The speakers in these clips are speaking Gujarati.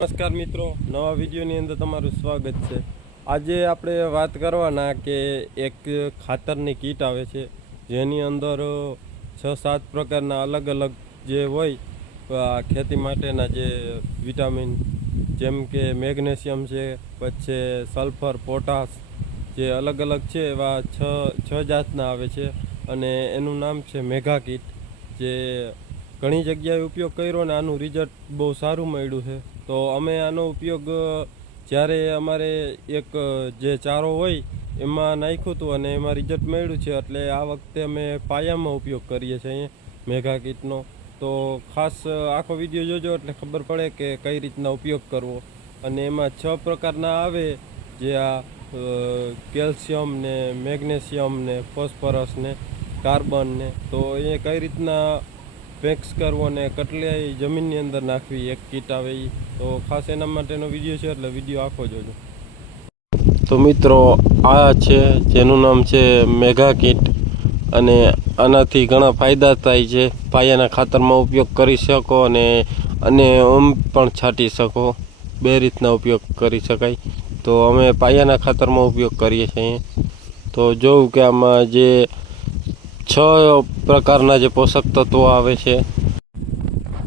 નમસ્કાર મિત્રો, નવા વિડીયોની અંદર તમારું સ્વાગત છે। આજે આપણે વાત કરવાના કે એક ખાતરની કીટ આવે છે જેની અંદર 6-7 પ્રકારના અલગ અલગ જે હોય ખેતી માટેના જે વિટામિન, જેમ કે મેગ્નેશિયમ છે, પછી સલ્ફર, પોટાશ, જે અલગ અલગ છે એવા છ જાતના આવે છે અને એનું નામ છે મેગા કીટ। જે ઘણી જગ્યાએ ઉપયોગ કર્યો ને આનું રિઝલ્ટ બહુ સારું મળ્યું છે। તો અમે આનો ઉપયોગ જ્યારે અમારે એક જે ચારો હોય એમાં નાખ્યું હતું અને એમાં રિઝલ્ટ મળ્યું છે, એટલે આ વખતે અમે પાયામાં ઉપયોગ કરીએ છીએ મેગા કીટનો। તો ખાસ આખો વિડીયો જોજો એટલે ખબર પડે કે કઈ રીતના ઉપયોગ કરવો। અને એમાં 6 પ્રકારના આવે, જે આ કેલ્શિયમ ને, મેગ્નેશિયમ ને, ફોસ્ફરસ ને, કાર્બન ને, તો એ કઈ રીતના પેક્સ કરવો ને કેટલી જમીનની અંદર નાખવી એક કીટ આવે એ, તો ખાસ એના માટેનો વિડીયો છે એટલે વિડીયો આખો જોજો। તો મિત્રો, આ છે જેનું નામ છે મેગા કીટ અને આનાથી ઘણા ફાયદા થાય છે। પાયાના ખાતરમાં ઉપયોગ કરી શકો અને ઓમ પણ છાંટી શકો, બે રીતના ઉપયોગ કરી શકાય। તો અમે પાયાના ખાતરમાં ઉપયોગ કરીએ છીએ। તો જોઉં કે આમાં જે 6 પ્રકારના જે પોષક તત્વો આવે છે,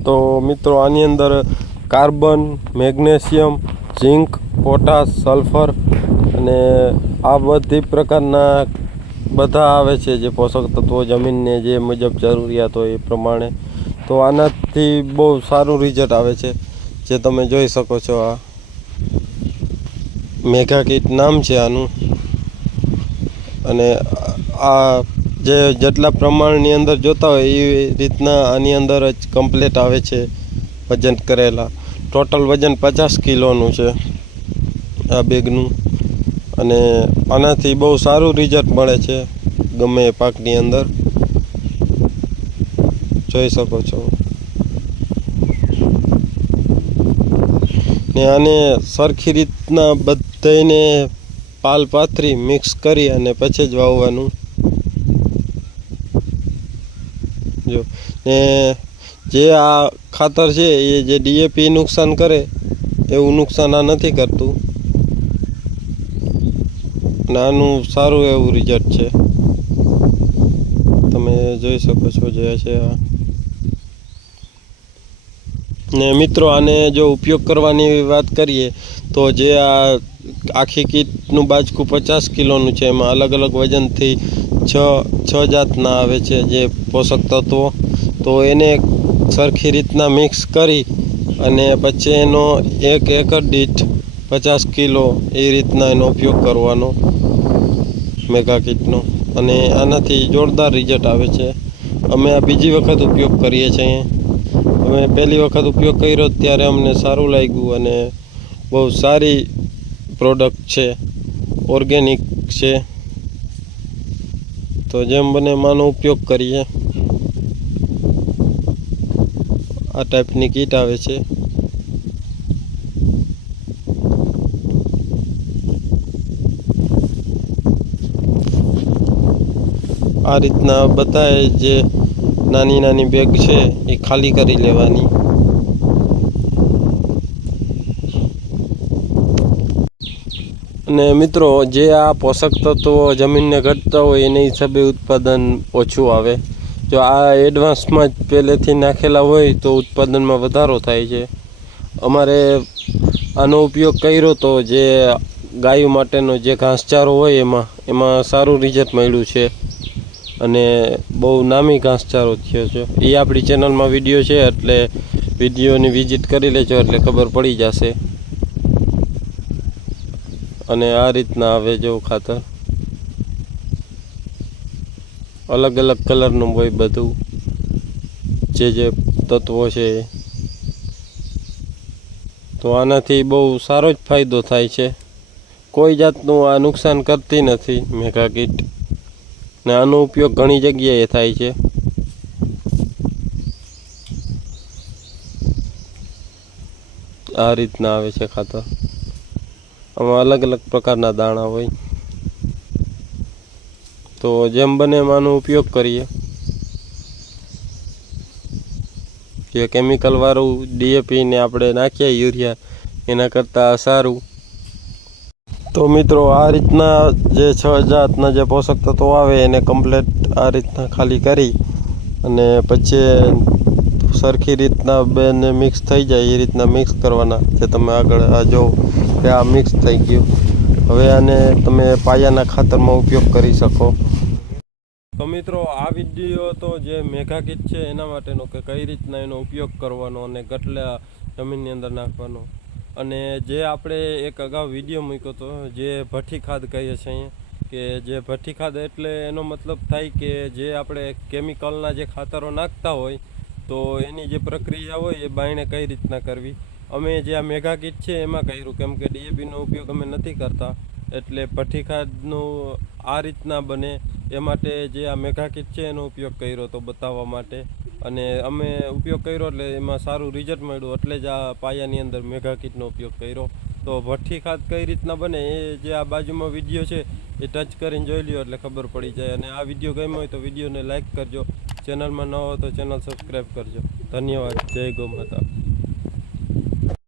તો મિત્રો આની અંદર carbon, magnesium, zinc, potash, sulphur અને આ બધી પ્રકારના બધા આવે છે જે પોષક તત્વો જમીનને જે મુજબ જરૂરિયાત હોય એ પ્રમાણે। તો આનાથી બહુ સારું રિઝલ્ટ આવે છે, જે તમે જોઈ શકો છો। આ મેગા કીટ નામ છે આનું અને આ જેટલા પ્રમાણની અંદર જોતા હોય એ રીતના આની અંદર જ કમ્પ્લીટ આવે છે વજન કરેલા। ટોટલ વજન 50 કિલોનું છે આ બેગનું અને આનાથી બહુ સારું રિઝલ્ટ મળે છે ગમે એ પાકની અંદર, જોઈ શકો છો। ને આને સરખી રીતના બધાને પાલ પાથરી મિક્સ કરી અને પછી જ વાવવાનું। જો ને જે આ ખાતર છે એ જે ડીએપી નુકસાન કરે એવું નુકસાન આ નથી કરતું અને આનું સારું એવું રિઝલ્ટ છે, તમે જોઈ શકો છો જે છે આ। ને મિત્રો, આને જો ઉપયોગ કરવાની વાત કરીએ તો જે આ આખી કીટનું બાજકું 50 કિલોનું છે, એમાં અલગ અલગ વજનથી 6 જાતના આવે છે જે પોષક તત્વો। તો એને સરખી રીતના મિક્સ કરી અને પછી એનો 1 એકર દીઠ 50 કિલો એ રીતના એનો ઉપયોગ કરવાનો મેગા કીટનો અને આનાથી જોરદાર રિઝલ્ટ આવે છે। અમે આ બીજી વખત ઉપયોગ કરીએ છીએ। અમે પહેલી વખત ઉપયોગ કર્યો ત્યારે અમને સારું લાગ્યું અને બહુ સારી પ્રોડક્ટ છે, ઓર્ગેનિક છે। તો જેમ બને એમાંનો ઉપયોગ કરીએ। આ ટાઈપની કીટ આવે છે। આ રીતના બધાએ જે નાની નાની બેગ છે એ ખાલી કરી લેવાની। અને મિત્રો, જે આ પોષક તત્વો જમીનને ઘટતા હોય એના હિસાબે ઉત્પાદન ઓછું આવે। જો આ એડવાન્સમાં જ પહેલેથી નાખેલા હોય તો ઉત્પાદનમાં વધારો થાય છે। અમારે આનો ઉપયોગ કર્યો તો જે ગાયો માટેનો જે ઘાસચારો હોય એમાં સારું રિઝલ્ટ મળ્યું છે અને બહુ નામી ઘાસચારો થયો છે। એ આપણી ચેનલમાં વિડીયો છે, એટલે વિડીયોની વિઝિટ કરી લેજો એટલે ખબર પડી જશે। અને આ રીતના આવે જો ખાતર, અલગ અલગ કલરનું હોય બધું, જે તત્વો છે। તો આનાથી બહુ સારો જ ફાયદો થાય છે, કોઈ જાતનું આ નુકસાન કરતી નથી મેગા કીટ ને આનો ઉપયોગ ઘણી જગ્યાએ થાય છે। આ રીતના આવે છે ખાતર, આમાં અલગ અલગ પ્રકારના દાણા હોય। તો જેમ બને એમ આનો ઉપયોગ કરીએ। જે કેમિકલ વાળું ડીએપી ને આપણે નાખીએ યુરિયા, એના કરતાં સારું. તો મિત્રો આ રીતના જે 6 જાતના જે પોષક તત્વો આવે એને કમ્પ્લેટ આ રીતના ખાલી કરી અને પછી સરખી રીતના બેને મિક્સ થઈ જાય એ રીતના મિક્સ કરવાના. જે તમે આગળ આ જો કે આ મિક્સ થઈ ગયું. હવે આને તમે પાયાના ખાતરમાં ઉપયોગ કરી શકો. તો મિત્રો આ વિડીયો તો જે મેગા કીટ છે એના માટેનો કે કઈ રીતના એનો ઉપયોગ કરવાનો અને કેટલા જમીનની અંદર નાખવાનો. અને જે આપણે એક અગાઉ વિડીયો મૂક્યો હતો જે ભઠ્ઠી ખાદ કહીએ છીએ અહીંયા, કે જે ભઠ્ઠી ખાદ એટલે એનો મતલબ થાય કે જે આપણે કેમિકલના જે ખાતરો નાખતા હોય તો એની જે પ્રક્રિયા હોય એ બાયણે કઈ રીતના કરવી. અમે જે આ મેગા કીટ છે એમાં કર્યું, કેમ કે DAPનો ઉપયોગ અમે નથી કરતા એટલે ભઠ્ઠી ખાદનું આ રીતના બને એ માટે જે આ મેગા કીટ છે એનો ઉપયોગ કર્યો તો બતાવવા માટે. અને અમે ઉપયોગ કર્યો એટલે એમાં સારું રિઝલ્ટ મળ્યું એટલે જ આ પાયાની અંદર મેગા કીટનો ઉપયોગ કર્યો. તો ભઠ્ઠી ખાદ કઈ રીતના બને એ જે આ બાજુમાં વિડીયો છે એ ટચ કરીને જોઈ લ્યો એટલે ખબર પડી જાય. અને આ વિડીયો ગમ્યો હોય તો વિડીયોને લાઇક કરજો, ચેનલમાં ન હો તો ચેનલ સબસ્ક્રાઈબ કરજો. ધન્યવાદ. જય ગૌ માતા.